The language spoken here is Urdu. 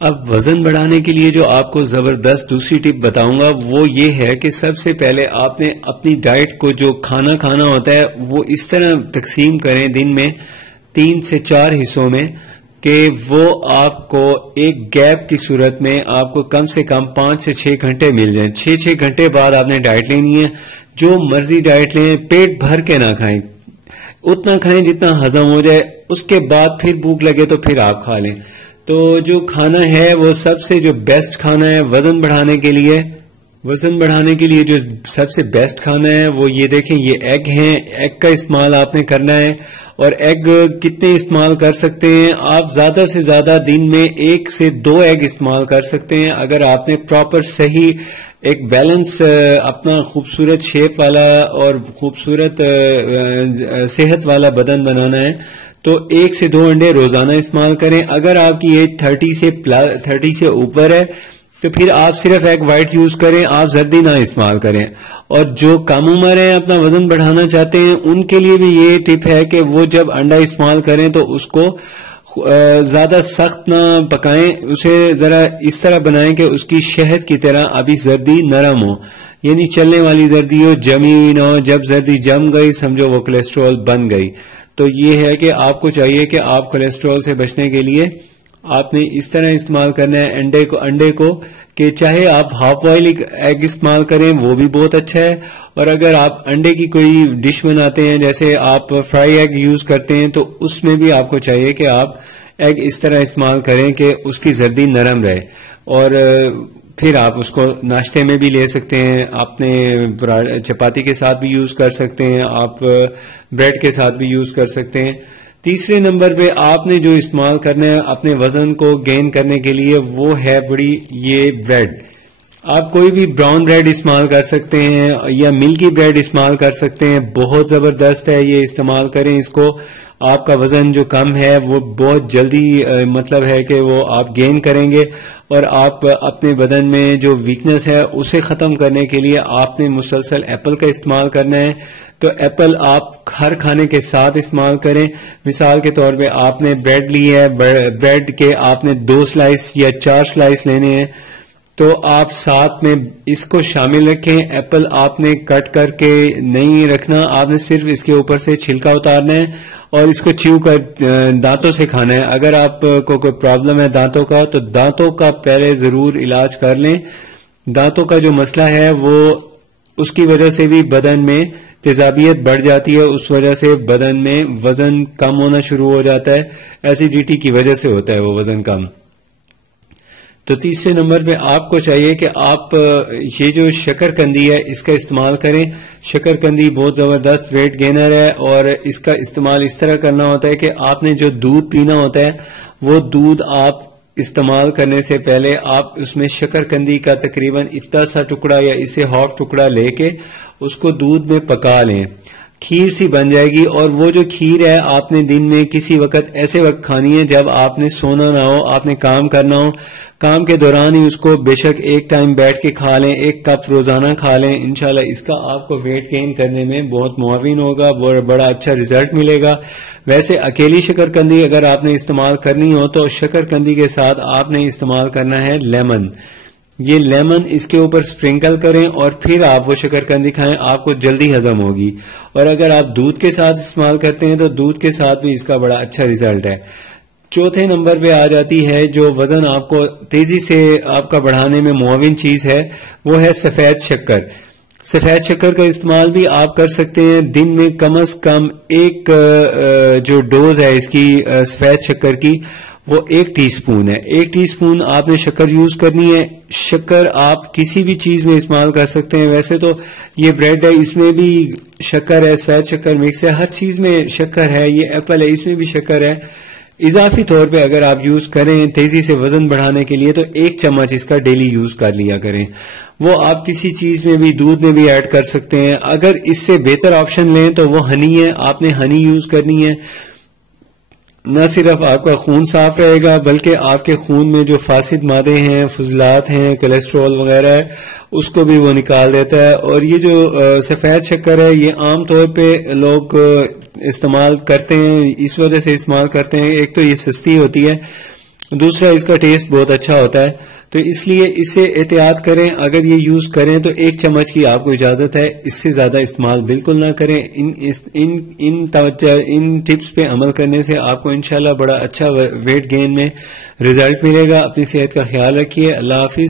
اب وزن بڑھانے کے لیے جو آپ کو زبردست دوسری ٹپ بتاؤں گا وہ یہ ہے کہ سب سے پہلے آپ نے اپنی ڈائٹ کو جو کھانا ہوتا ہے وہ اس طرح تقسیم کریں دن میں 3 سے 4 حصوں میں کہ وہ آپ کو ایک گیپ کی صورت میں آپ کو کم سے کم 5 سے 6 گھنٹے مل جائیں. 6 گھنٹے بعد آپ نے ڈائٹ لینی ہے. جو مرضی ڈائٹ لیں, پیٹ بھر کے نہ کھائیں, اتنا کھائیں جتنا ہضم ہو جائے. اس کے بعد پھر بھوک لگے تو پھر آپ کھا لیں. تو جو کھانا ہے وہ سب سے جو بیسٹ کھانا ہے وزن بڑھانے کے لیے جو سب سے بیسٹ کھانا ہے وہ یہ دیکھیں, یہ ایگ ہیں. ایگ کا استعمال آپ نے کرنا ہے. اور ایگ کتنے استعمال کر سکتے ہیں آپ؟ زیادہ سے زیادہ دن میں 1 سے 2 ایگ استعمال کر سکتے ہیں. اگر آپ نے پراپر صحیح ایک بیلنس اپنا خوبصورت شیپ والا اور خوبصورت صحت والا بدن بنانا ہے تو 1 سے 2 انڈے روزانہ استعمال کریں. اگر آپ کی ایج 30 سے اوپر ہے تو پھر آپ صرف ایگ وائٹ یوز کریں, آپ زردی نہ استعمال کریں. اور جو کم عمر ہیں اپنا وزن بڑھانا چاہتے ہیں ان کے لیے بھی یہ ٹپ ہے کہ وہ جب انڈا استعمال کریں تو اس کو زیادہ سخت نہ پکائیں, اسے ذرا اس طرح بنائیں کہ اس کی شہد کی طرح ابھی زردی نرم ہو, یعنی چلنے والی زردی ہو, جمی ہوئی نہ ہو. جب زردی جم گئی سمجھو وہ کولیسٹرول بن گئی. تو یہ ہے کہ آپ کو چاہیے کہ آپ کولیسٹرول سے بچنے کے لیے آپ نے اس طرح استعمال کرنا ہے انڈے کو کہ چاہے آپ ہاف بوائل ایگ استعمال کریں وہ بھی بہت اچھا ہے. اور اگر آپ انڈے کی کوئی ڈش بناتے ہیں جیسے آپ فرائی ایگ یوز کرتے ہیں تو اس میں بھی آپ کو چاہیے کہ آپ ایگ اس طرح استعمال کریں کہ اس کی زردی نرم رہے. اور پھر آپ اس کو ناشتے میں بھی لے سکتے ہیں, اپنے چپاتی کے ساتھ بھی یوز کر سکتے ہیں, آپ بریڈ کے ساتھ بھی یوز کر سکتے ہیں. تیسرے نمبر پہ آپ نے جو استعمال کرنا ہے اپنے وزن کو گین کرنے کے لیے وہ ہے یہ بریڈ. آپ کوئی بھی براؤن بریڈ استعمال کر سکتے ہیں یا ملکی بریڈ استعمال کر سکتے ہیں, بہت زبردست ہے, یہ استعمال کریں اس کو. آپ کا وزن جو کم ہے وہ بہت جلدی مطلب ہے کہ وہ آپ گین کریں گے. اور آپ اپنے بدن میں جو ویکنس ہے اسے ختم کرنے کے لیے آپ نے مسلسل ایپل کا استعمال کرنا ہے. تو ایپل آپ ہر کھانے کے ساتھ استعمال کریں. مثال کے طور پہ آپ نے بریڈ لی ہے, بریڈ کے آپ نے 2 سلائس یا 4 سلائس لینے ہیں تو آپ ساتھ میں اس کو شامل رکھیں. ایپل آپ نے کٹ کر کے نہیں رکھنا, آپ نے صرف اس کے اوپر سے چھلکا اتارنا ہے اور اس کو چیو کر دانتوں سے کھانا ہے. اگر آپ کو کوئی پرابلم ہے دانتوں کا تو دانتوں کا پہلے ضرور علاج کر لیں. دانتوں کا جو مسئلہ ہے وہ اس کی وجہ سے بھی بدن میں تیزابیت بڑھ جاتی ہے, اس وجہ سے بدن میں وزن کم ہونا شروع ہو جاتا ہے. ایسیڈیٹی کی وجہ سے ہوتا ہے وہ وزن کم. تو تیسرے نمبر پہ آپ کو چاہیے کہ آپ یہ جو شکر قندی ہے اس کا استعمال کریں. شکر قندی بہت زبردست ویٹ گینر ہے اور اس کا استعمال اس طرح کرنا ہوتا ہے کہ آپ نے جو دودھ پینا ہوتا ہے وہ دودھ آپ استعمال کرنے سے پہلے آپ اس میں شکر قندی کا تقریباً اتنا سا ٹکڑا یا اسے ہاف ٹکڑا لے کے اس کو دودھ میں پکا لیں. کھیر سی بن جائے گی. اور وہ جو کھیر ہے آپ نے دن میں کسی وقت ایسے وقت کھانی ہے جب آپ نے سونا نہ ہو, آپ نے کام کرنا ہو, کام کے دوران ہی اس کو بے شک ایک ٹائم بیٹھ کے کھا لیں, 1 کپ روزانہ کھا لیں. انشاءاللہ اس کا آپ کو ویٹ گین کرنے میں بہت معاون ہوگا, بڑا اچھا ریزلٹ ملے گا. ویسے اکیلی شکر قندی اگر آپ نے استعمال کرنی ہو تو شکر قندی کے ساتھ آپ نے استعمال کرنا ہے لیمن. یہ لیمن اس کے اوپر سپرنکل کریں اور پھر آپ وہ شکر قندی کھائیں, آپ کو جلدی ہضم ہوگی. اور اگر آپ دودھ کے ساتھ استعمال کرتے ہیں تو دودھ کے ساتھ بھی اس کا بڑا اچھا ریزلٹ ہے. چوتھے نمبر پہ آ جاتی ہے جو وزن آپ کو تیزی سے آپ کا بڑھانے میں معاون چیز ہے, وہ ہے سفید شکر. سفید شکر کا استعمال بھی آپ کر سکتے ہیں. دن میں کم از کم ایک جو ڈوز ہے اس کی سفید شکر کی وہ 1 ٹی سپون ہے. 1 ٹی سپون آپ نے شکر یوز کرنی ہے. شکر آپ کسی بھی چیز میں استعمال کر سکتے ہیں. ویسے تو یہ بریڈ ہے اس میں بھی شکر ہے, سفید شکر مکس ہے, ہر چیز میں شکر ہے. یہ ایپل ہے اس میں بھی شکر ہے. اضافی طور پہ اگر آپ یوز کریں تیزی سے وزن بڑھانے کے لیے تو 1 چمچ اس کا ڈیلی یوز کر لیا کریں. وہ آپ کسی چیز میں بھی دودھ میں بھی ایڈ کر سکتے ہیں. اگر اس سے بہتر آپشن لیں تو وہ ہنی ہے, آپ نے ہنی یوز کرنی ہے. نہ صرف آپ کا خون صاف رہے گا بلکہ آپ کے خون میں جو فاسد مادے ہیں, فضلات ہیں, کولیسٹرول وغیرہ ہے, اس کو بھی وہ نکال دیتا ہے. اور یہ جو سفید شکر ہے یہ عام طور پہ لوگ استعمال کرتے ہیں, اس وجہ سے استعمال کرتے ہیں. ایک تو یہ سستی ہوتی ہے دوسرا اس کا ٹیسٹ بہت اچھا ہوتا ہے، تو اس لیے اس سے احتیاط کریں. اگر یہ یوز کریں تو 1 چمچ کی آپ کو اجازت ہے، اس سے زیادہ استعمال بالکل نہ کریں. ان ٹپس پہ عمل کرنے سے آپ کو انشاءاللہ بڑا اچھا ویٹ گین میں رزلٹ ملے گا. اپنی صحت کا خیال رکھیے. اللہ حافظ.